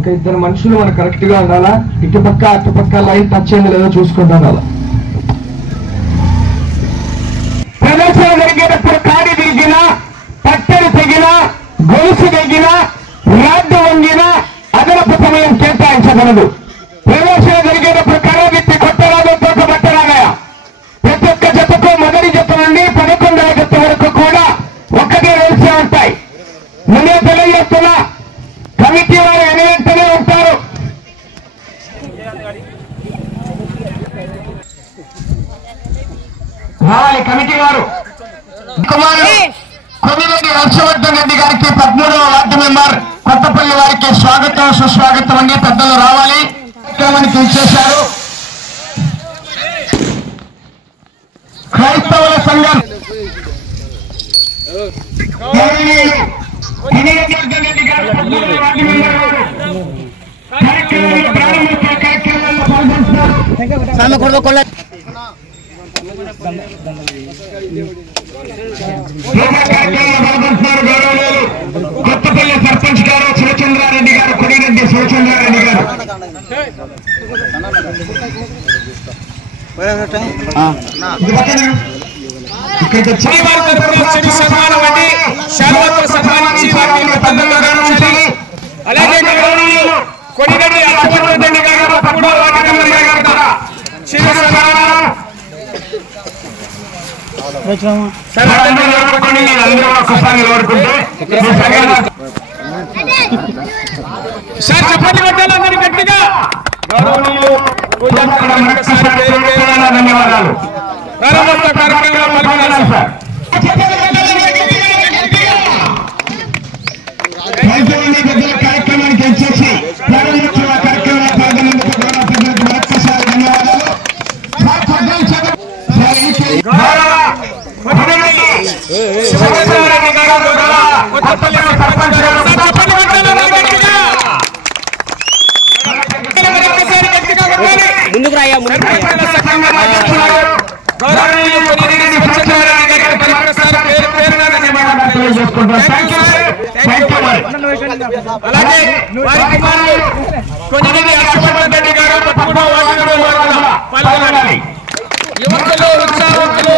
ఒక ఇద్దరు మనుషులు మనకు కరెక్ట్ గా ఉండాలా, ఇటుపక్క అటుపక్క లైన్ టచ్ అయింది లేదో చూసుకుంటూ ఉండాలా. ప్రదర్శన జరిగేటప్పుడు కాడి తిరిగినా, పట్టెలు తెగినా, గొలుసు తెగినా, రాడ్డు వంగినా అదనపు సమయం కేటాయించగలదు. ప్రదర్శన జరిగేటప్పుడు కర్ర విప్పి కొట్టరాదు, తోట పట్టరాగా. ప్రతి ఒక్క జతకు మొదటి జత నుండి 11వ జత వరకు కూడా ఒక్కటే రూల్సే ఉంటాయి. ముందే తెలియజేస్తున్నా, కమిటీ వారు వెనువెంటనే ఉంటారు. రావాలి కమిటీ వారు. కొమ్మిరెడ్డి హర్షవర్ధన్ రెడ్డి గారికి 13వ వార్డు మెంబర్ కొత్తపల్లి వారికి స్వాగతం సుస్వాగతం అండి. పెద్దలు రావాలి, కార్యక్రమానికి ఇచ్చేశారు. క్రైస్తవుల సంఘం హర్షవర్ధన్ రెడ్డి గారు 13వ వార్డు మెంబర్ గారు కార్యక్రమంలో ప్రారంభించే కార్యక్రమంలో పాల్గొంటున్నారు. కొత్తపల్లి సర్పంచ్ గారు శివచంద్రారెడ్డి గారు, కొడిరెడ్డి శివచంద్రారెడ్డి గారు. అలాగే కొడిరెడ్డి హర్షవర్ధన్ గారు సార్ చెప్పండి పెట్టాలి అందరి గట్టిగా. ధన్యవాదాలు. ప్రారంభోత్సవ కార్యక్రమంలో పాల్గొనాలి సార్. కార్యక్రమానికి వచ్చేసి ప్రారంభోత్సవ కార్యక్రమంలో పాల్గొనేందుకు మరొకసారి ధన్యవాదాలు. ముందుకు రాయా యువకులు ఉత్సాహవంతులు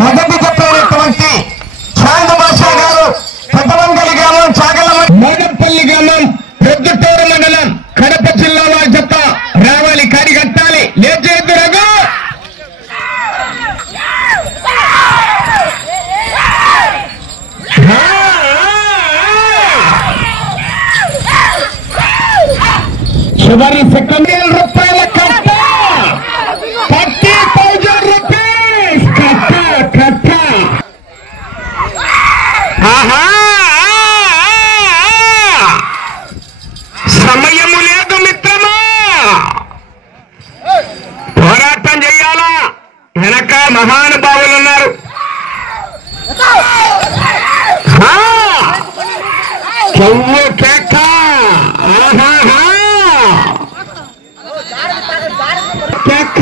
మొదటి చెప్పినటువంటి చాంద భాష గారు పెద్దవంగలి గ్రామం, మోడపల్లి గ్రామం, ప్రొద్దుటూరు మండలం, కడప జిల్లా వారి చెత్త రావాలి. కాడి కట్టాలి, లేచేద్దు రఘు. చివరి సెకండ్ రూపాయల కట్ట, 30,000 రూపీస్ కట్ట కట్ట. సమయము లేదు మిత్రమా, పోరాటం చెయ్యాలా. వెనక మహానుభావులు ఉన్నారు. చెవు కేక, కేక.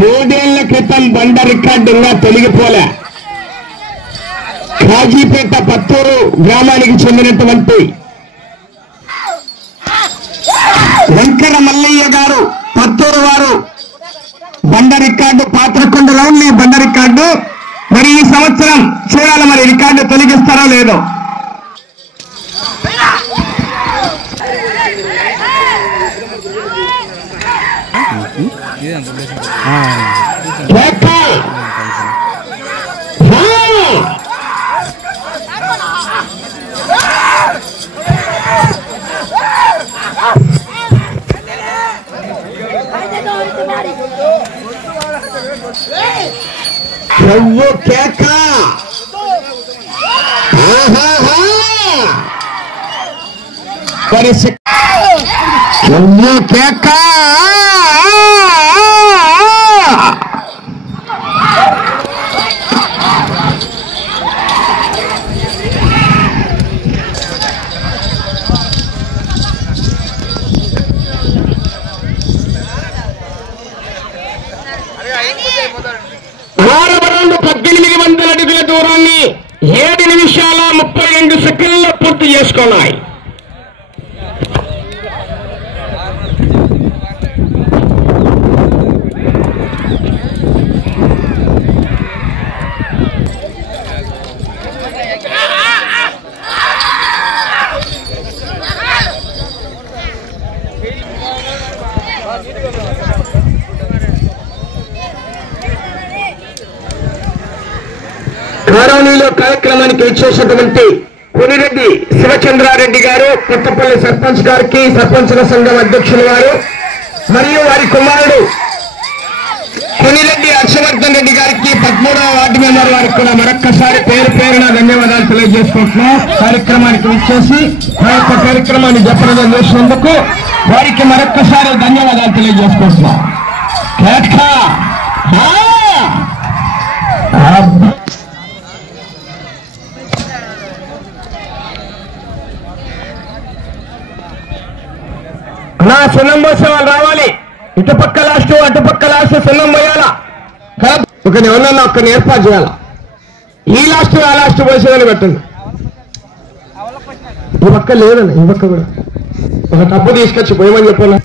3 ఏళ్ల క్రితం బండ రికార్డు ఇంకా తొలగిపోలే. కాజీపేట పత్తూరు గ్రామానికి చెందినటువంటి వెంకట మల్లయ్య గారు పత్తూరు వారు బండ రికార్డు, పాత్రకొండలో ఉన్న బండ రికార్డు. మరి ఈ సంవత్సరం చూడాలి, మరి రికార్డు తొలగిస్తారో లేదో. చెవు కేక, చెవు కేక. ఆరవ రౌండ్ 1800 అడుగుల దూరాన్ని 7 నిమిషాల 32 సెకండ్లలో పూర్తి చేసుకున్నాయి. కారణీలో కార్యక్రమానికి ఇచ్చేసినటువంటి కొనిరెడ్డి శివచంద్రారెడ్డి గారు, కొత్తపల్లి సర్పంచ్ గారికి, సర్పంచుల సంఘం అధ్యక్షులు వారు మరియు వారి కుమారుడు కొనిరెడ్డి హర్షవర్ధన్ రెడ్డి గారికి, 13వ వార్డు మెంబర్ వారికి కూడా మరొక్కసారి పేరు పేరున ధన్యవాదాలు తెలియజేసుకుంటున్నాం. కార్యక్రమానికి ఇచ్చేసి ఆ యొక్క కార్యక్రమాన్ని జపనదం చేసినందుకు వారికి మరొక్కసారి ధన్యవాదాలు తెలియజేసుకుంటున్నాం. నా సున్నం పోసే వాళ్ళు రావాలి. ఇటుపక్క లాస్ట్ అటుపక్క లాస్ట్ సున్నం పోయాలా, ఎవరన్నా ఒక్కరిని ఏర్పాటు చేయాలా. ఈ లాస్ట్ ఆ లాస్ట్ పోసేదని పెట్టండి. ఈ పక్క లేదన్న, ఈ పక్క కూడా ఒక టప్పు తీసుకొచ్చి పోయమని చెప్పాను.